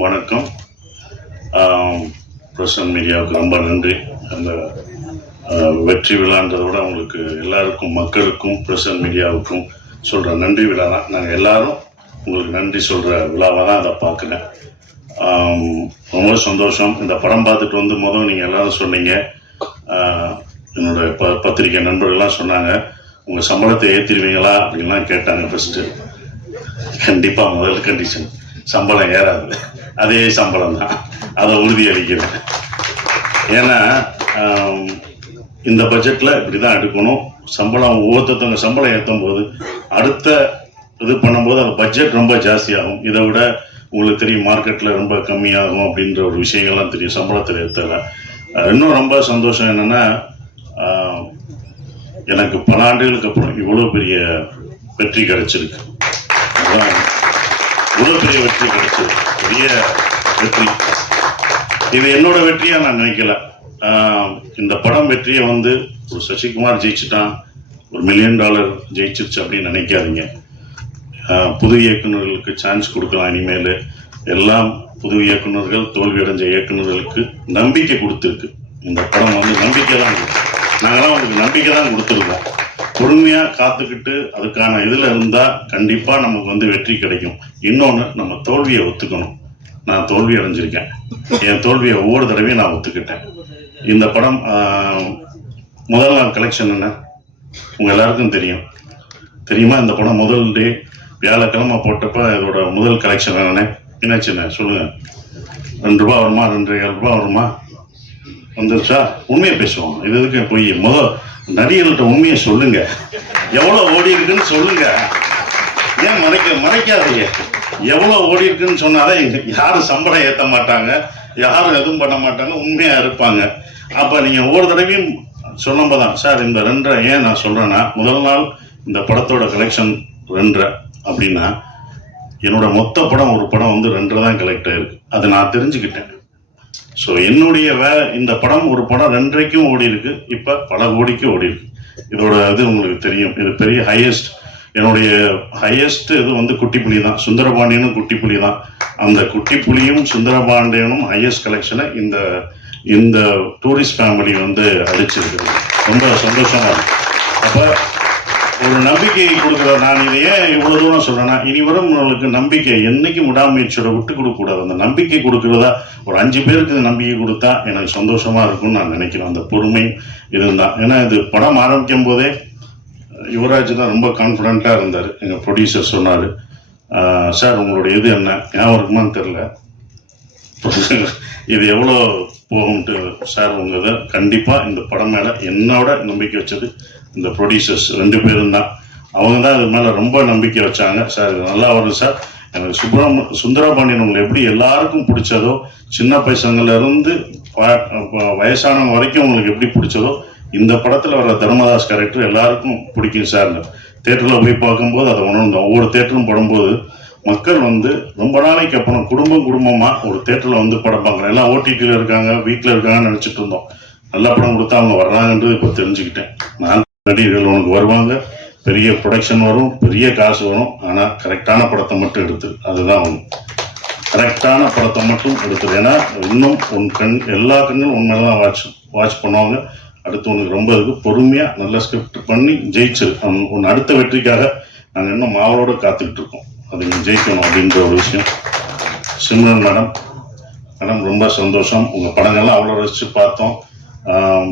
வணக்கம். பிரசன் மீடியாவுக்கு ரொம்ப நன்றி. அந்த வெற்றி விழான்றதை விட உங்களுக்கு எல்லாருக்கும், மக்களுக்கும், பிரசன் மீடியாவுக்கும் சொல்கிற நன்றி விழா தான். நாங்கள் எல்லாரும் உங்களுக்கு நன்றி சொல்கிற விழாவாக தான் அதை பார்க்குறேன். ரொம்ப சந்தோஷம். இந்த படம் பார்த்துட்டு வந்து முதல் நீங்கள் எல்லோரும் சொன்னீங்க, என்னோடய பத்திரிகை நண்பர்கள்லாம் சொன்னாங்க, உங்கள் சம்பளத்தை ஏற்றிடுவீங்களா அப்படின்லாம் கேட்டாங்க. ஃபஸ்ட்டு கண்டிப்பாக முதல் கண்டிஷன் சம்பளம் ஏறாது, அதே சம்பளம் தான், அதை உறுதியளிக்கிறேன். ஏன்னா இந்த பட்ஜெட்டில் இப்படி தான் எடுக்கணும். சம்பளம் ஒவ்வொருத்தவங்க சம்பளம் ஏற்றும் போது அடுத்த இது பண்ணும்போது அது பட்ஜெட் ரொம்ப ஜாஸ்தியாகும். இதை விட உங்களுக்கு தெரியும், மார்க்கெட்டில் ரொம்ப கம்மியாகும் அப்படின்ற ஒரு விஷயங்கள்லாம் தெரியும் சம்பளத்தில் ஏற்றல. இன்னும் ரொம்ப சந்தோஷம் என்னென்னா, எனக்கு பல ஆண்டுகளுக்கு அப்புறம் இவ்வளோ பெரிய வெற்றி கிடைச்சிருக்கு. அதுதான் இவ்வளோ பெரிய வெற்றி கிடைச்சது, பெரிய வெற்றி. இது என்னோட வெற்றியாக நான் நினைக்கல. இந்த படம் வெற்றியை வந்து ஒரு சசிகுமார் ஜெயிச்சுட்டான், ஒரு $1 மில்லியன் ஜெயிச்சிருச்சு அப்படின்னு நினைக்காதீங்க. புது இயக்குநர்களுக்கு சான்ஸ் கொடுக்கலாம். இனிமேல் எல்லாம் புது இயக்குநர்கள், தோல்வி அடைஞ்ச இயக்குநர்களுக்கு நம்பிக்கை கொடுத்துருக்கு. இந்த படம் வந்து நம்பிக்கை தான் கொடுக்கும். நாங்களாம் உங்களுக்கு நம்பிக்கை தான் கொடுத்துருக்கோம். பொறுமையாக காத்துக்கிட்டு அதுக்கான இதில் இருந்தால் கண்டிப்பாக நமக்கு வந்து வெற்றி கிடைக்கும். இன்னொன்று, நம்ம தோல்வியை ஒத்துக்கணும். நான் தோல்வி அடைஞ்சிருக்கேன். என் தோல்வியை ஒவ்வொரு தடவையும் நான் ஒத்துக்கிட்டேன். இந்த படம் முதல் நாள் கலெக்ஷன் என்ன உங்கள் எல்லாருக்கும் தெரியுமா? இந்த படம் முதல் டே வியாழக்கிழமை போட்டப்ப இதோட முதல் கலெக்ஷன் என்னென்ன என்னாச்சுண்ணே சொல்லுங்கள். ₹2 வருமா, ₹2.25 வருமா? வந்துருச்சா? உண்மையை பேசுவோம். இது எதுக்கு போய் நடிகர்கள்ட்ட உண்மையை சொல்லுங்க. எவ்வளோ ஓடி இருக்குன்னு சொல்லுங்க. ஏன் மறைக்காதீங்க. எவ்வளோ ஓடி இருக்குன்னு சொன்னாதான் யாரும் சம்பளம் ஏற்ற மாட்டாங்க, யாரும் எதுவும் பண்ண மாட்டாங்க, உண்மையா இருப்பாங்க. அப்போ நீங்கள் ஒவ்வொரு தடவையும் சொல்லும் போதான், சார் இந்த 2.5 ஏன் நான் சொல்றேன்னா, முதல் நாள் இந்த படத்தோட கலெக்ஷன் 2.5 அப்படின்னா என்னோட மொத்த படம் ஒரு படம் வந்து 2.5 தான் கலெக்ட் ஆயிருக்கு. அதை நான் தெரிஞ்சுக்கிட்டேன். ஸோ என்னுடைய இந்த படம் ஒரு படம் 2.5க்கும் ஓடி இருக்கு, இப்போ பல கோடிக்கும் ஓடி இருக்கு. இதோட இது உங்களுக்கு தெரியும். இது பெரிய ஹையஸ்ட், என்னுடைய ஹையஸ்ட் இது வந்து குட்டிப்புலி தான். சுந்தரபாண்டியனும் குட்டிப்புலி தான். அந்த குட்டிப்புலியும் சுந்தரபாண்டியனும் ஹையஸ்ட் கலெக்ஷனை இந்த டூரிஸ்ட் ஃபேமிலி வந்து அடிச்சிருக்கு. ரொம்ப சந்தோஷமா இருக்கு. அப்போ ஒரு நம்பிக்கை கொடுக்குற, நான் இதை ஏன் இவ்வளோ தூரம் சொல்கிறேன்னா, இனி வரும் உங்களுக்கு நம்பிக்கை என்னைக்கு விடாமுயற்சியோட விட்டு கொடுக்கக்கூடாது. அந்த நம்பிக்கை கொடுக்குறதா ஒரு 5 பேருக்கு நம்பிக்கை கொடுத்தா எனக்கு சந்தோஷமாக இருக்கும்னு நான் நினைக்கிறேன். அந்த பொறுமை இதுதான். ஏன்னா இது படம் ஆரம்பிக்கும் போதே யுவராஜ் தான் ரொம்ப கான்ஃபிடண்ட்டாக இருந்தார். எங்கள் ப்ரொடியூசர் சொன்னார், சார் உங்களுடைய இது என்ன ஞாபகம் இருக்குமான்னு தெரில, இது எவ்வளோ போகும்ட்டு. சார் உங்கள் இதை கண்டிப்பாக இந்த படம் மேலே என்னோட நம்பிக்கை வச்சது இந்த ப்ரொடியூசர்ஸ் 2 பேரும் தான். அவங்க தான் இது மேலே ரொம்ப நம்பிக்கை வச்சாங்க. சார் இது நல்லா வருது சார். எனக்கு சுந்தரபாண்டியன் உங்களை எப்படி எல்லாருக்கும் பிடிச்சதோ, சின்ன பசங்கள்லேருந்து வயசானவங்க வரைக்கும் உங்களுக்கு எப்படி பிடிச்சதோ, இந்த படத்தில் வர தர்மதாஸ் கேரக்டர் எல்லாருக்கும் பிடிக்கும் சார். தேட்டரில் போய் பார்க்கும்போது அதை உணர்ந்தோம். ஒவ்வொரு தேட்டரும் படும்போது மக்கள் வந்து ரொம்ப நாளைக்கு அப்புறம் குடும்பமாக ஒரு தேட்டரில் வந்து படம் பார்க்குறேன். எல்லாம் ஓடிடியில் இருக்காங்க, வீட்டில் இருக்காங்கன்னு நினச்சிட்டு இருந்தோம். நல்ல படம் கொடுத்தா அவங்க வர்றாங்கன்றது இப்போ தெரிஞ்சுக்கிட்டேன். நான் நடிகர்கள் உனக்கு வருவாங்க, பெரிய ப்ரொடக்ஷன் வரும், பெரிய காசு வரும், ஆனால் கரெக்டான படத்தை மட்டும் எடுத்துரு. அதுதான் ஒன்று. கரெக்டான படத்தை மட்டும் எடுத்துரு. ஏன்னா இன்னும் எல்லா கண்களும் உண்மையில தான் வாட்ச் பண்ணுவாங்க. அடுத்து உனக்கு ரொம்ப இருக்குது, பொறுமையாக நல்ல ஸ்கிரிப்ட் பண்ணி ஜெயிச்சிரு. ஒன்று அடுத்த வெற்றிக்காக நாங்கள் இன்னும் மாவளோடு காத்துக்கிட்டு இருக்கோம். அது நீங்கள் ஜெயிக்கணும் அப்படின்ற ஒரு விஷயம். சிம்ரன் மேடம் ரொம்ப சந்தோஷம். உங்கள் படங்கள்லாம் அவ்வளோ ரசித்து பார்த்தோம்.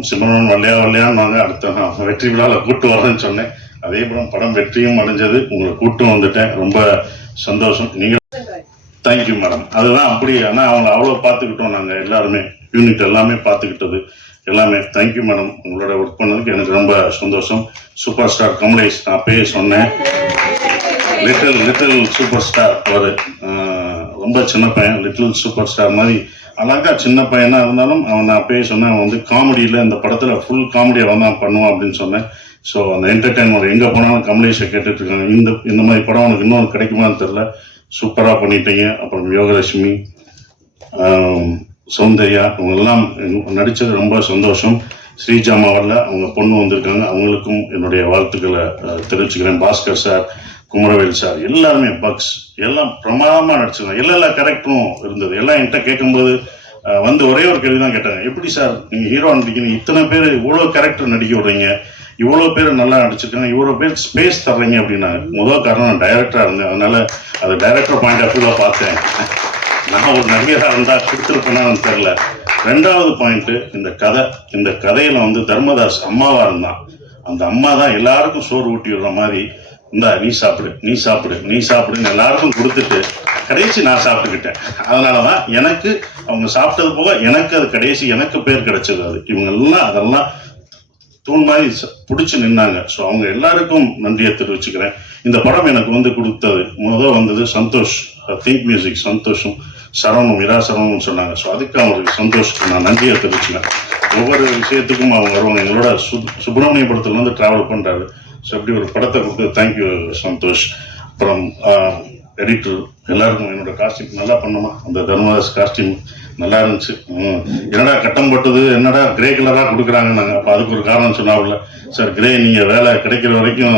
சிம்ரன் வல்லையான்னு வாங்க, அடுத்த வெற்றி விழாவில் கூட்டு வரேன்னு சொன்னேன். அதே படம் வெற்றியும் அடைஞ்சது, உங்களை கூட்டும் வந்துட்டேன். ரொம்ப சந்தோஷம். நீங்கள் தேங்க்யூ மேடம். அதுதான் அப்படி. ஆனால் அவங்கள அவ்வளோ பார்த்துக்கிட்டோம் நாங்கள் எல்லாருமே, யூனிட் எல்லாமே பார்த்துக்கிட்டது எல்லாமே. Thank you madam. உங்களோட ஒர்க் பண்ணதுக்கு எனக்கு ரொம்ப சந்தோஷம். சூப்பர் ஸ்டார் கமலேஷ், நான் அப்பயே சொன்னேன், லிட்டில் சூப்பர் ஸ்டார் அவர் ரொம்ப சின்ன பையன், லிட்டில் சூப்பர் ஸ்டார் மாதிரி அழகா சின்ன பையனாக இருந்தாலும் அவன், நான் அப்பயே சொன்னேன், அவன் வந்து காமெடியில் இந்த படத்தில் ஃபுல் காமெடியாக தான் பண்ணுவான் அப்படின்னு சொன்னேன். ஸோ அந்த என்டர்டெயின்மெண்ட் எங்கே போனாலும் கமலேஷை கேட்டுட்டு இருக்காங்க. இந்த மாதிரி படம் உனக்கு இன்னொன்று கிடைக்குமான்னு தெரில, சூப்பராக பண்ணிட்டீங்க. அப்புறம் யோகலட்சுமி, சௌந்தர்யா, இவங்கெல்லாம் நடித்தது ரொம்ப சந்தோஷம். ஸ்ரீஜாமாவில் அவங்க பொண்ணு வந்திருக்காங்க, அவங்களுக்கும் என்னுடைய வாழ்த்துக்களை தெரிவிச்சுக்கிறேன். பாஸ்கர் சார், குமரவேல் சார் எல்லாருமே பக்ஸ் எல்லாம் பிரமாதமாக நடிச்சிருந்தாங்க. எல்லா கரெக்டரும் இருந்தது. எல்லாம் என்கிட்ட கேட்கும்போது வந்து ஒரே ஒரு கேள்வி தான் கேட்டாங்க, எப்படி சார் நீங்கள் ஹீரோ நடிக்கணும், இத்தனை பேர் இவ்வளோ கேரக்டர் நடிக்க விடுறீங்க, இவ்வளோ பேர் நல்லா நடிச்சிருக்காங்க, இவ்வளோ பேர் ஸ்பேஸ் தர்றீங்க அப்படின்னாங்க. முதல் காரணம் நான் டைரக்டராக இருந்தேன், அதனால அது டைரக்டர் பாயிண்ட் ஆஃப் வியூவில் பார்த்தேன். நான் ஒரு நடிகராக இருந்தால் கொடுத்துருப்பேனான்னு தெரில. ரெண்டாவது பாயிண்ட்டு, இந்த கதையில் வந்து தர்மதாஸ் அம்மாவாக இருந்தான். அந்த அம்மா தான் எல்லாருக்கும் சோறு ஊட்டி விடுற மாதிரி, இந்தா நீ சாப்பிடுன்னு எல்லாருக்கும் கொடுத்துட்டு கடைசி நான் சாப்பிட்டுக்கிட்டேன். அதனால தான் எனக்கு அவங்க சாப்பிட்டது போக எனக்கு அது கடைசி எனக்கு பேர் கிடைச்சது. அது இவங்கெல்லாம் அதெல்லாம் தூண் மாதிரி பிடிச்சி நின்னாங்க. ஸோ அவங்க எல்லாருக்கும் நன்றியை தெரிவிச்சுக்கிறேன். இந்த படம் எனக்கு வந்து கொடுத்தது வந்தது சந்தோஷ், திங்க் மியூசிக் சந்தோஷம், சரவணம் இரா சரவணம் சொன்னாங்க. ஸோ அதுக்கு அவங்களுக்கு சந்தோஷத்துக்கு நான் நன்றியை தெரிவிச்சுக்கிறேன். ஒவ்வொரு விஷயத்துக்கும் அவங்க வருவாங்க. எங்களோட சுப்பிரமணியபுரத்துலேருந்து ட்ராவல் பண்ணுறாரு. ஸோ அப்படி ஒரு படத்தை கொடுத்து தேங்க்யூ சந்தோஷ். அப்புறம் எடிட்டர் எல்லாருக்கும் என்னோட காஸ்டியூம் நல்லா பண்ணுமா, அந்த தர்மதாஸ் காஸ்டியூம் நல்லா இருந்துச்சு. என்னடா கட்டம் போட்டது, என்னடா கிரே கலராக கொடுக்குறாங்க. நாங்கள் அப்போ அதுக்கு ஒரு காரணம் சொன்னாவில்ல, சார் கிரே நீங்கள் வேலை கிடைக்கிற வரைக்கும்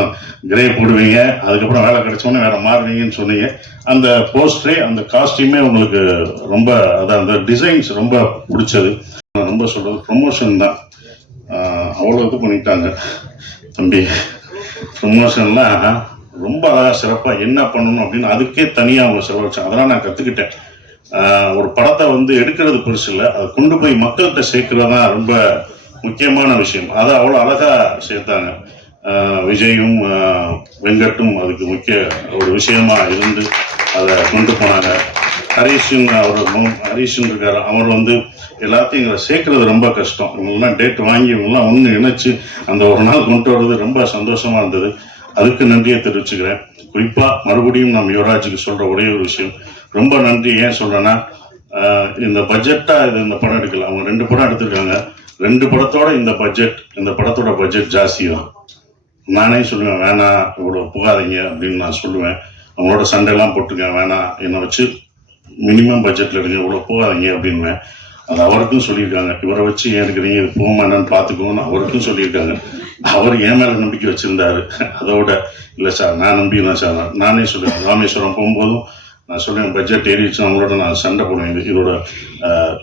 கிரே போடுவீங்க, அதுக்கப்புறம் வேலை கிடைச்சோன்னே வேலை மாறுவீங்கன்னு சொன்னீங்க. அந்த போஸ்டரே அந்த காஸ்டியூமே உங்களுக்கு ரொம்ப அதான் அந்த டிசைன்ஸ் ரொம்ப பிடிச்சது. ரொம்ப சொல்கிறது ப்ரொமோஷன் தான். அவ்வளோ இது பண்ணிட்டாங்க தம்பி. ப்ரொமோஷன்லாம் ரொம்ப அழகாக சிறப்பாக என்ன பண்ணணும் அப்படின்னு அதுக்கே தனியாக அவங்க செலவழிச்சாங்க. அதெல்லாம் நான் கற்றுக்கிட்டேன். ஒரு படத்தை வந்து எடுக்கிறது பெருசு இல்லை, அதை கொண்டு போய் மக்கள்கிட்ட சேர்க்கிறது தான் ரொம்ப முக்கியமான விஷயம். அதை அவ்வளோ அழகாக சேர்த்தாங்க. விஜயும் வெங்கட்டும் அதுக்கு முக்கிய ஒரு விஷயமா இருந்து அதை கொண்டு போனாங்க. ஹரீஷன் இருக்கார், அவர் வந்து எல்லாத்தையும் எங்களை சேர்க்கறது ரொம்ப கஷ்டம். இவங்கெல்லாம் டேட் வாங்கி இவங்கெல்லாம் ஒன்று இணைச்சு அந்த ஒரு நாள் கொண்டு வர்றது ரொம்ப சந்தோஷமா இருந்தது. அதுக்கு நன்றியை தெரிவிச்சுக்கிறேன். குறிப்பாக மறுபடியும் நம்ம யுவராஜுக்கு சொல்கிற ஒரே ஒரு விஷயம், ரொம்ப நன்றி. ஏன் சொல்கிறேன்னா, இந்த பட்ஜெட்டாக இந்த படம் எடுக்கல, அவங்க 2 படம் எடுத்திருக்காங்க. 2 படத்தோட இந்த படத்தோட பட்ஜெட் ஜாஸ்தி தான். நானே சொல்லுவேன், வேணாம் இவ்வளோ போகாதீங்க அப்படின்னு நான் சொல்லுவேன். அவங்களோட சண்டைலாம் போட்டிருக்கேன், வேணாம் என்னை வச்சு மினிமம் பட்ஜெட்டில் எடுங்க, இவ்வளோ போகாதீங்க அப்படின்வேன். அது அவருக்கும் சொல்லியிருக்காங்க, இவரை வச்சு ஏன் எடுக்கிறீங்க, இது போகுமா என்னன்னு பார்த்துக்கோன்னு அவருக்கும் சொல்லியிருக்காங்க. அவர் என் மேலே நம்பிக்கை வச்சுருந்தாரு. அதோட இல்லை சார் நான் நம்பிதான் சார், நானே சொல்லுவேன். ராமேஸ்வரம் போகும்போதும் நான் சொல்லுவேன், பட்ஜெட் ஏறிடுச்சு, அவங்களோட நான் சண்டை போடுவேன். இதோட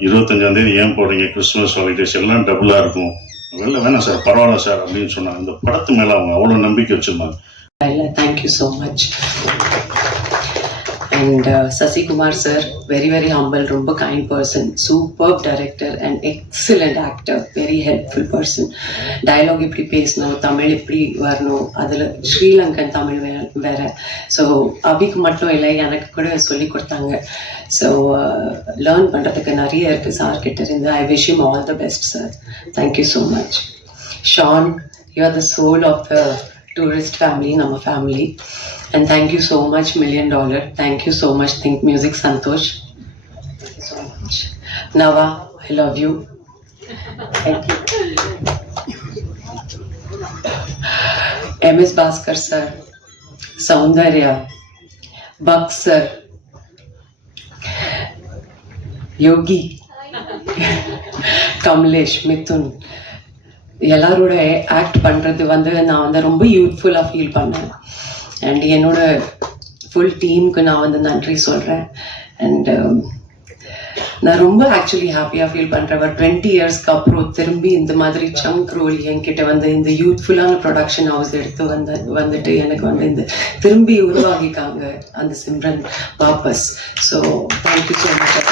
25ஆம் தேதி ஏன் போடுறீங்க, கிறிஸ்துமஸ் ஹாலிடேஸ் எல்லாம் டபுளாக இருக்கும், வெளில வேணாம் சார் பரவாயில்ல சார் அப்படின்னு சொன்னாங்க. இந்த படத்து மேலே அவங்க அவ்வளோ நம்பிக்கை வச்சுருந்தாங்க. Thank you so much. And Sasi Kumar sir, very humble, ரொம்ப kind person, superb director and excellent actor, very helpful person. Dialogue இப்படி பேசணும், தமிழ் இப்படி வரணும், அதில் ஸ்ரீலங்கன் தமிழ் வேற. ஸோ அபிக்கு மட்டும் இல்லை, எனக்கு கூட சொல்லி கொடுத்தாங்க. ஸோ லேர்ன் பண்ணுறதுக்கு நிறைய இருக்குது சார் கிட்ட இருந்து. I wish him all the best sir. Thank you so much. Sean, you are the soul of the tourist family, nama family, and thank you so much $1 million. Thank you so much Think Music Santosh. Thank you so much. Nava, I love you. Thank you. MS Bhaskar sir, Soundarya, Buck sir, Yogi, Kamlesh, Mithun, எல்லாரோட act பண்ணுறது வந்து நான் வந்து ரொம்ப யூத்ஃபுல்லாக feel பண்ணேன். And என்னோட full டீமுக்கு நான் வந்து நன்றி சொல்கிறேன். அண்ட் நான் ரொம்ப ஆக்சுவலி ஹாப்பியாக ஃபீல் பண்ணுறேன். 20 இயர்ஸ்க்கு அப்புறம் திரும்பி இந்த மாதிரி சங்க் ரோல் என்கிட்ட வந்து இந்த யூத்ஃபுல்லான ப்ரொடக்ஷன் ஹவுஸ் எடுத்து வந்துட்டு எனக்கு வந்து இந்த திரும்பி உருவாகிக்காங்க அந்த சிம்ரன் வாபஸ். So thank you so much.